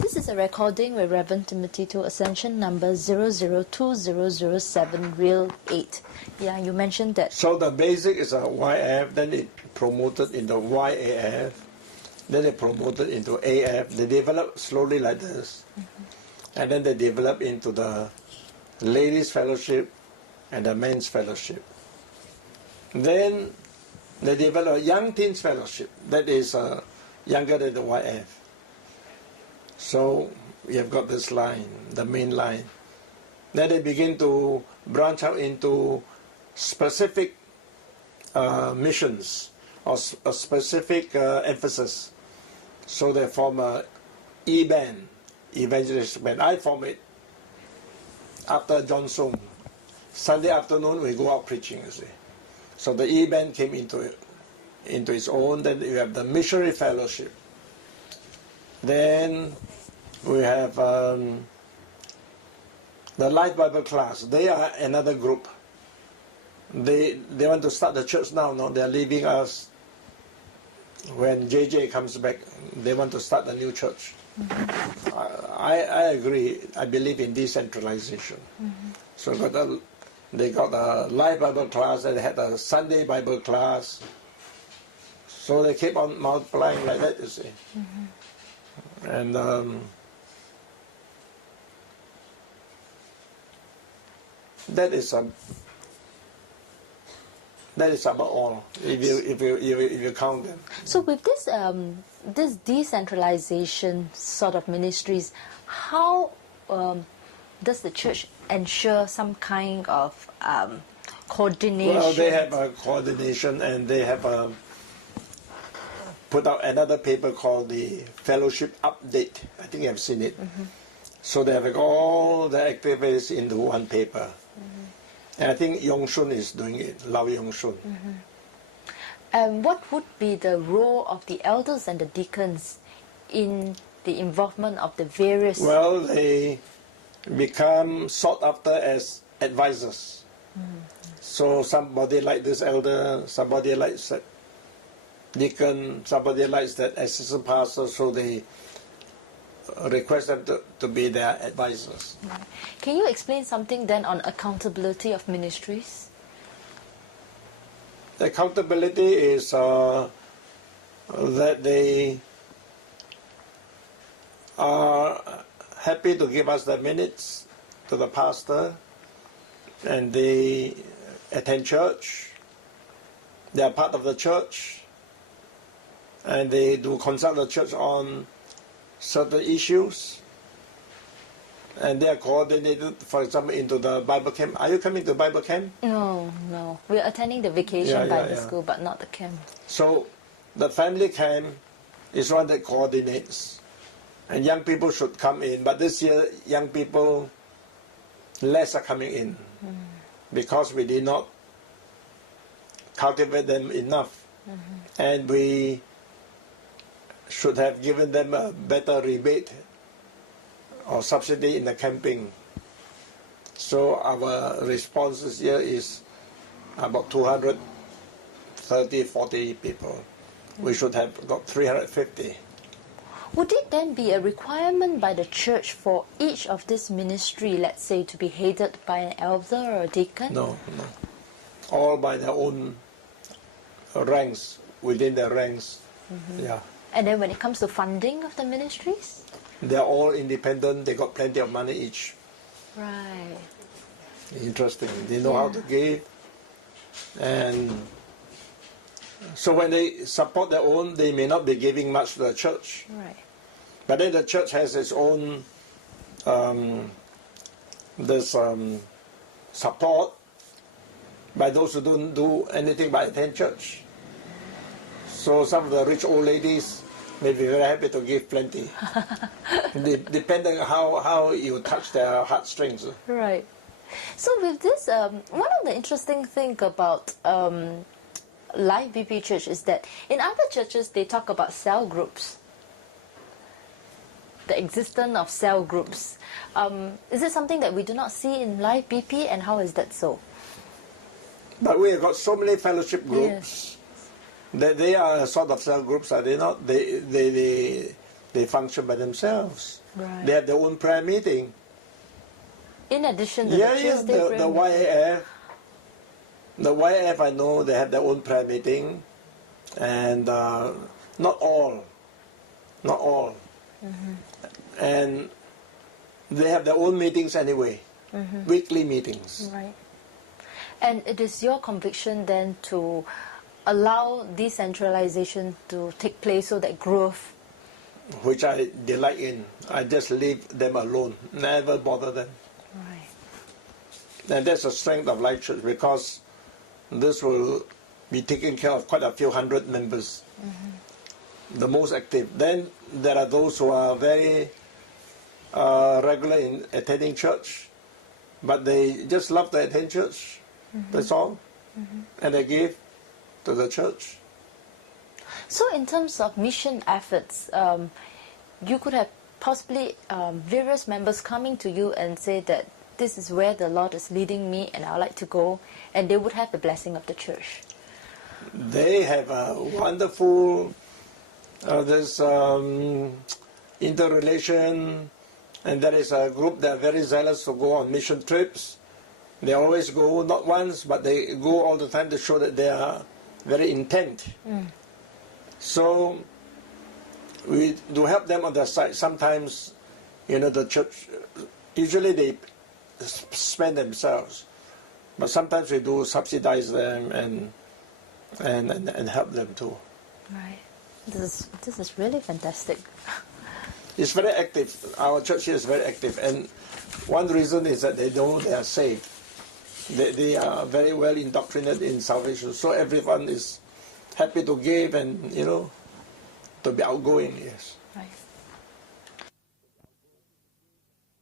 This is a recording with Rev Timothy Tow, Ascension number 002007, Real 8. Yeah, you mentioned that. So the basic is a YF, then it promoted into YAF, then they promoted into AF. They develop slowly like this. And then they develop into the Ladies Fellowship and the Men's Fellowship. Then they develop a Young Teens Fellowship, that is younger than the YF. So we have got this line, the main line. Then they begin to branch out into specific missions or a specific emphasis. So they form a E-band, evangelist band. I form it after John Sung. Sunday afternoon we go out preaching, you see. So the E-band came into its own. Then you have the missionary fellowship. Then we have the Life Bible class. They are another group. They want to start the church now. No, they are leaving us. When JJ comes back, they want to start a new church. I agree. I believe in decentralization. So they got a Life Bible class, and they had a Sunday Bible class. So they keep on multiplying like that, you see. And that is about all, if you count them. So with this this decentralization sort of ministries, how does the church ensure some kind of coordination? Well, they have a coordination, and they have put out another paper called the Fellowship Update. I think you have seen it. So they have all the activities into one paper. And I think Yongshun is doing it, Lau Yongshun. And what would be the role of the elders and the deacons in the involvement of the various... Well, they become sought after as advisors. So somebody like this elder, somebody likes that deacon, somebody likes that assistant pastor, so they request them to be their advisors. Can you explain something then on accountability of ministries? Accountability is that they are happy to give us the minutes to the pastor, and they attend church, they are part of the church, and they do consult the church on certain issues, and they are coordinated, for example, into the Bible camp. Are you coming to Bible camp? No. We're attending the vacation Bible school, but not the camp. So the family camp is one that coordinates, and young people should come in. But this year, young people, less are coming in because we did not cultivate them enough, and we should have given them a better rebate or subsidy in the camping. So our response this year is about 230, 40 people. We should have got 350. Would it then be a requirement by the church for each of this ministry, let's say, to be headed by an elder or a deacon? No. All by their own ranks, within their ranks. Yeah. And then when it comes to funding of the ministries? They're all independent. They got plenty of money each. Right. Interesting. They know how to give. And so when they support their own, they may not be giving much to the church. Right. But then the church has its own support by those who don't do anything but attend church. So some of the rich old ladies may be very happy to give plenty, depending on how you touch their heartstrings. Right. So with this, one of the interesting things about Life BP Church is that in other churches they talk about cell groups, the existence of cell groups. Is it something that we do not see in Life BP, and how is that so? But we have got so many fellowship groups that they are sort of cell groups, are they not? They they function by themselves. Right. They have their own prayer meeting. In addition to Yeah, the yeah, Tuesday prayer the meeting. YAF. The YAF, I know they have their own prayer meeting, and not all. And they have their own meetings anyway, weekly meetings. Right. And it is your conviction then to allow decentralization to take place so that growth. Which I delight in. I just leave them alone, never bother them. Right. And that's the strength of Life Church, because this will be taking care of quite a few hundred members, the most active. Then there are those who are very regular in attending church, but they just love to attend church. That's all. And they give to the church. So in terms of mission efforts, you could have possibly various members coming to you and say that this is where the Lord is leading me and I would like to go, and they would have the blessing of the church. They have a wonderful interrelation, and there is a group that are very zealous to go on mission trips. They always go, not once, but they go all the time to show that they are very intent. So we do help them on their side. Sometimes, the church, usually they spend themselves, but sometimes we do subsidize them and help them too. Right. This is really fantastic. It's very active. Our church here is very active, and one reason is that they know they are saved. They are very well indoctrinated in salvation, so everyone is happy to give and to be outgoing. Yes.